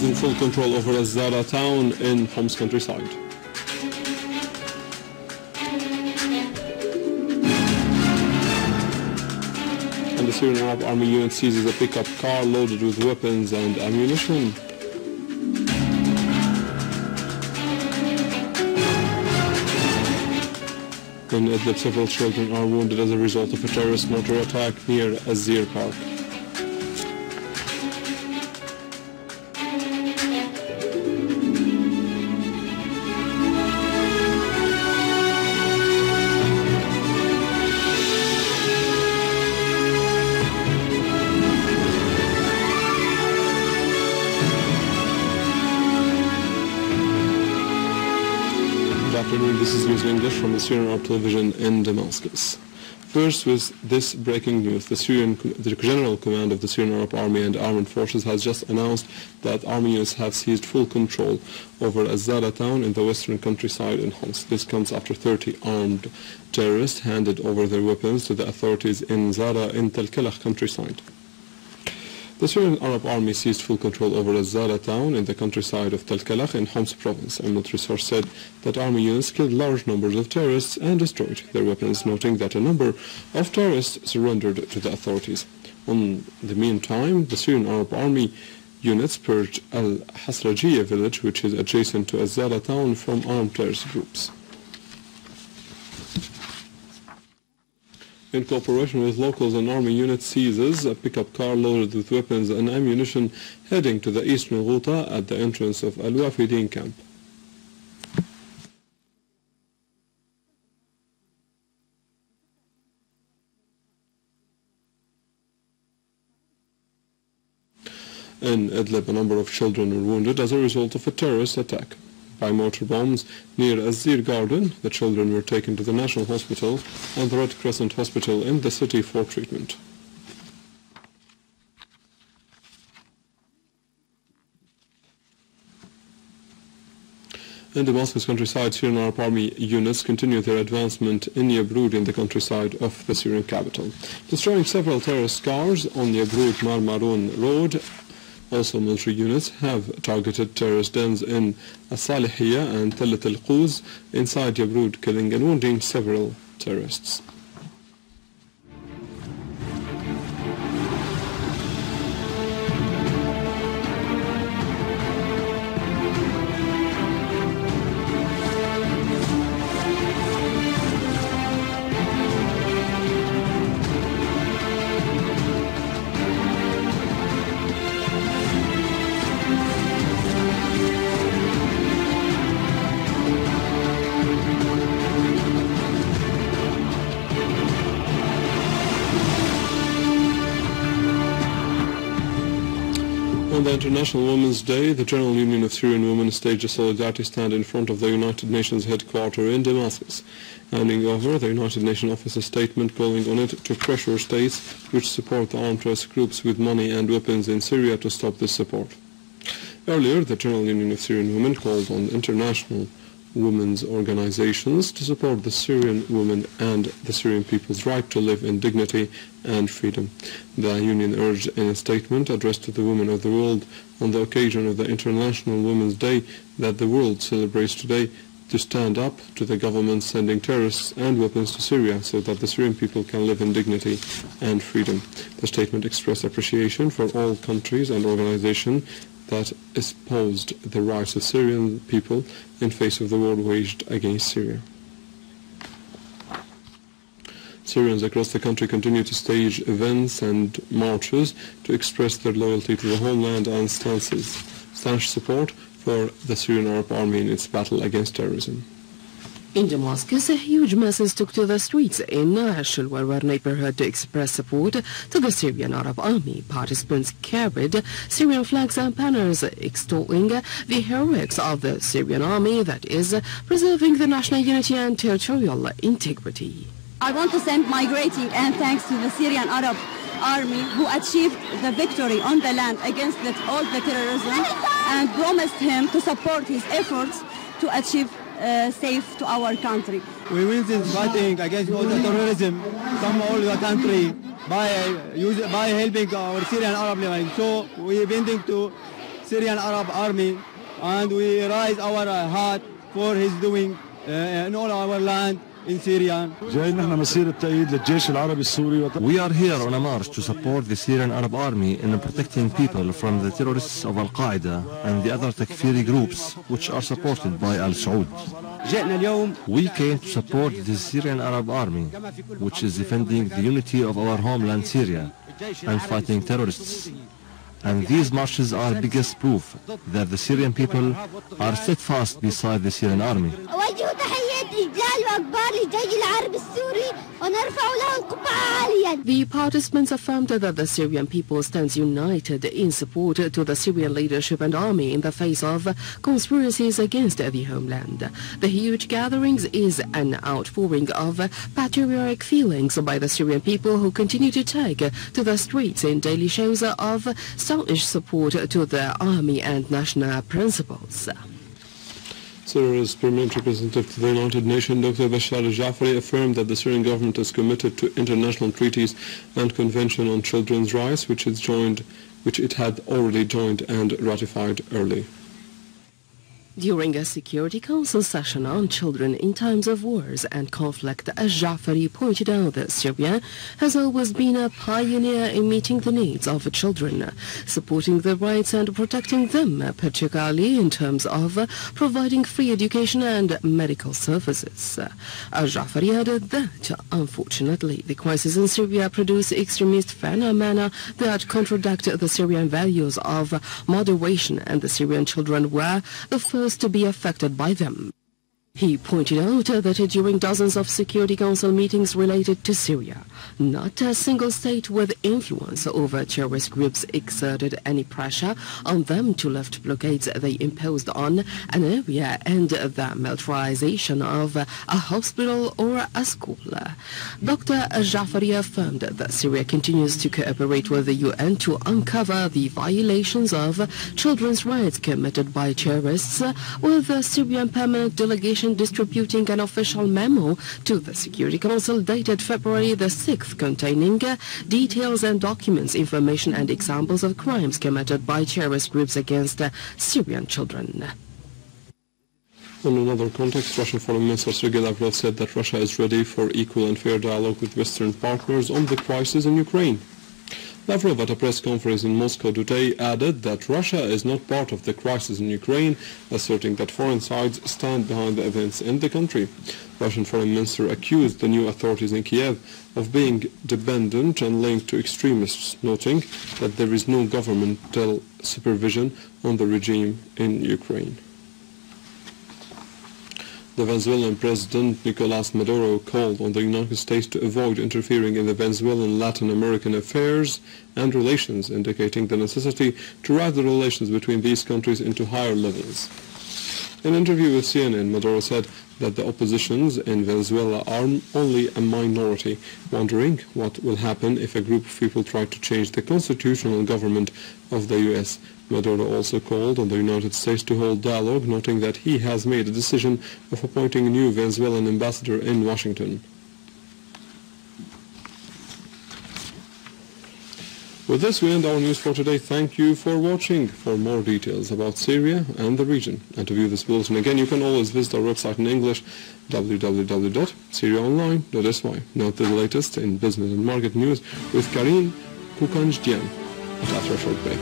seizing full control over al-Zarah town in Homs countryside. And the Syrian Army unit seizes a pickup car loaded with weapons and ammunition. In Idleb, several children are wounded as a result of a terrorist mortar attack near Al-Zir Park. Good afternoon, this is News in English from the Syrian Army television in Damascus. First, with this breaking news, the General Command of the Syrian Army and Armed Forces has just announced that army units have seized full control over al-Zarah town in the western countryside in Homs. This comes after 30 armed terrorists handed over their weapons to the authorities in Zarah in Talkalakh countryside. The Syrian Arab Army seized full control over al-Zarah town in the countryside of Talkalakh in Homs province. A military source said that army units killed large numbers of terrorists and destroyed their weapons, noting that a number of terrorists surrendered to the authorities. In the meantime, the Syrian Arab Army units purged al-Hasrajiyya village, which is adjacent to al-Zarah town, from armed terrorist groups. In cooperation with locals, an army unit seizes a pickup car loaded with weapons and ammunition heading to the eastern Ghouta at the entrance of al-Wafidin camp. In Idleb, a number of children were wounded as a result of a terrorist attack by mortar bombs near Al-Zir garden. The children were taken to the National Hospital and the Red Crescent Hospital in the city for treatment. In Damascus countryside, Syrian Arab Army units continue their advancement in Yabroud in the countryside of the Syrian capital, destroying several terrorist cars on Yabroud Marmaroun road. Also, military units have targeted terrorist dens in As-Salihiyya and Tellet al-Quz inside Yabroud, killing and wounding several terrorists. On the International Women's Day, the General Union of Syrian Women staged a solidarity stand in front of the United Nations headquarters in Damascus, handing over the United Nations office a statement calling on it to pressure states which support the armed terrorist groups with money and weapons in Syria to stop this support. Earlier, the General Union of Syrian Women called on international women's organizations to support the Syrian women and the Syrian people's right to live in dignity and freedom. The union urged in a statement addressed to the women of the world on the occasion of the International Women's Day that the world celebrates today to stand up to the government sending terrorists and weapons to Syria so that the Syrian people can live in dignity and freedom. The statement expressed appreciation for all countries and organizations that espoused the rights of Syrian people in face of the war waged against Syria. Syrians across the country continue to stage events and marches to express their loyalty to the homeland and staunch support for the Syrian Arab Army in its battle against terrorism. In Damascus, huge masses took to the streets in Al-Shalwar neighborhood to express support to the Syrian Arab Army. Participants carried Syrian flags and banners extolling the heroics of the Syrian Army that is preserving the national unity and territorial integrity. I want to send my greeting and thanks to the Syrian Arab Army who achieved the victory on the land against all the terrorism and promised him to support his efforts to achieve safe to our country. We win this fighting against all the terrorism from all the country by helping our Syrian Arab women. So we are intending to Syrian Arab Army, and we raise our heart for his doing in all our land in Syria. We are here on a march to support the Syrian Arab Army in protecting people from the terrorists of Al-Qaeda and the other Takfiri groups which are supported by Al-Saud. We came to support the Syrian Arab Army, which is defending the unity of our homeland Syria and fighting terrorists. And these marches are biggest proof that the Syrian people are steadfast beside the Syrian army. The participants affirmed that the Syrian people stands united in support to the Syrian leadership and army in the face of conspiracies against the homeland. The huge gatherings is an outpouring of patriotic feelings by the Syrian people who continue to take to the streets in daily shows of staunch support to the army and national principles. Syria's permanent representative to the United Nations, Dr. Al-Jaafari, affirmed that the Syrian government is committed to international treaties and Convention on Children's Rights, which it had already joined and ratified early. During a Security Council session on children in times of wars and conflict, Al-Jaafari pointed out that Syria has always been a pioneer in meeting the needs of children, supporting their rights and protecting them, particularly in terms of providing free education and medical services. Al-Jaafari added that, unfortunately, the crisis in Syria produced extremist phenomena that contradict the Syrian values of moderation, and the Syrian children were the first to be affected by them. He pointed out that during dozens of Security Council meetings related to Syria, not a single state with influence over terrorist groups exerted any pressure on them to lift blockades they imposed on an area and the militarization of a hospital or a school. Dr. Al-Jaafari affirmed that Syria continues to cooperate with the UN to uncover the violations of children's rights committed by terrorists, with the Syrian permanent delegation distributing an official memo to the Security Council dated February the 6th containing details and documents, information and examples of crimes committed by terrorist groups against Syrian children. In another context, Russian Foreign Minister Sergei Lavrov said that Russia is ready for equal and fair dialogue with Western partners on the crisis in Ukraine. Lavrov, at a press conference in Moscow today, added that Russia is not part of the crisis in Ukraine, asserting that foreign sides stand behind the events in the country. Russian Foreign Minister accused the new authorities in Kiev of being dependent and linked to extremists, noting that there is no governmental supervision on the regime in Ukraine. The Venezuelan President Nicolas Madura called on the United States to avoid interfering in the Venezuelan Latin American affairs and relations, indicating the necessity to raise the relations between these countries into higher levels. In an interview with CNN, Maduro said that the oppositions in Venezuela are only a minority, wondering what will happen if a group of people try to change the constitutional government of the U.S. Maduro also called on the United States to hold dialogue, noting that he has made a decision of appointing a new Venezuelan ambassador in Washington. With this, we end our news for today. Thank you for watching. For more details about Syria and the region, and to view this bulletin again, you can always visit our website in English, www.syriaonline.sy. Now to the latest in business and market news with Karim Kukanjdian after a short break.